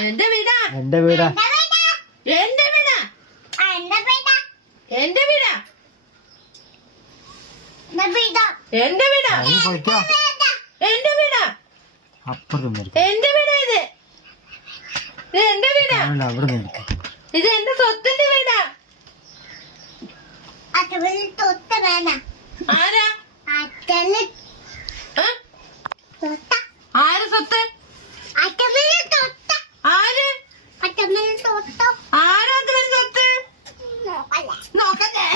എന്റെ വീടാ. എന്റെ വീടാ. എന്റെ വീടാ. എന്റെ വീടാ. എന്റെ വീടാ. എന്റെ വീടാ. അപ്പുറം എന്റെ വീടാ. ഇത് എന്റെ വീടാ. അവിടെ ഇത് എന്റെ സ്വത്തിന്റെ വീടാ. ആരാ ആര് സ്വത്ത്? ആര് ആരാ സ്വത്ത്? നോക്കട്ടെ.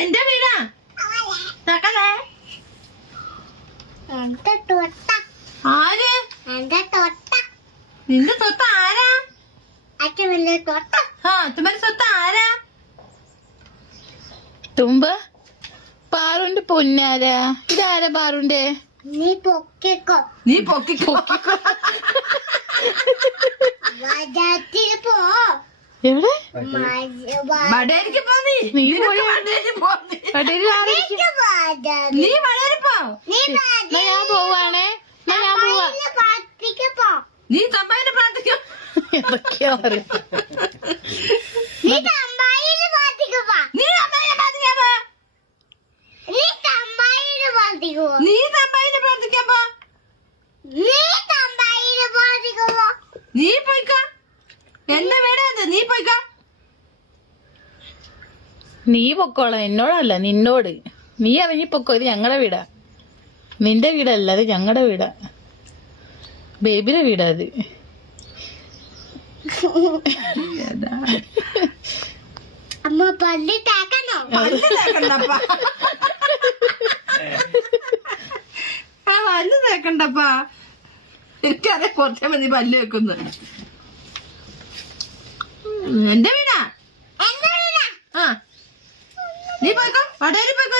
എന്റെ വീടാ. നോക്കട്ടെ. ആര്? നിന്റെ സ്വത്ത് ആരാ? തുമ്മന്റെ സ്വത്ത് ആരാ? തുമ്പ പാറുന്റെ പൊന്നാരാ. ഇതാരാ പാറുന്റെ? നീ പൊക്കിക്കോ. എവിടെ വടേരിക്ക് പോ. നീ നീ വടേരി പോ. ഞാൻ പോവാണേ. ഞാൻ പോവാ. നീ തമ്പായിനെ പ്രാർത്ഥിക്കും. എന്തൊക്കെയാ പറയുന്നത്? നീ തമ്പായിനെ പ്രാർത്ഥിക്കാൻ പോ. നീ തമ്പായിനെ പ്രാർത്ഥിക്കാൻ പോ. നീ പോയിക്കോ. എന്റെ വീടാ. നീ പോയിക്കോ. നീ പൊക്കോളാം. എന്നോടല്ല, നിന്നോട്. നീ ഇറങ്ങി പൊക്കോ. ഇത് ഞങ്ങളുടെ വീടാ. നിന്റെ വീടല്ല, അത് ഞങ്ങളുടെ വീടാ. ബേബിയുടെ വീടാ അത്. അമ്മ പല്ല് തേക്കണോ? പല്ല് തേക്കണ്ടപ്പാ. എനിക്കറിയാം കുറച്ചേ മതി പല്ല് വെക്കുന്നു. എന്റെ വീടാ. നീ പോയിക്കോ. വടേരി പോയിക്കോ.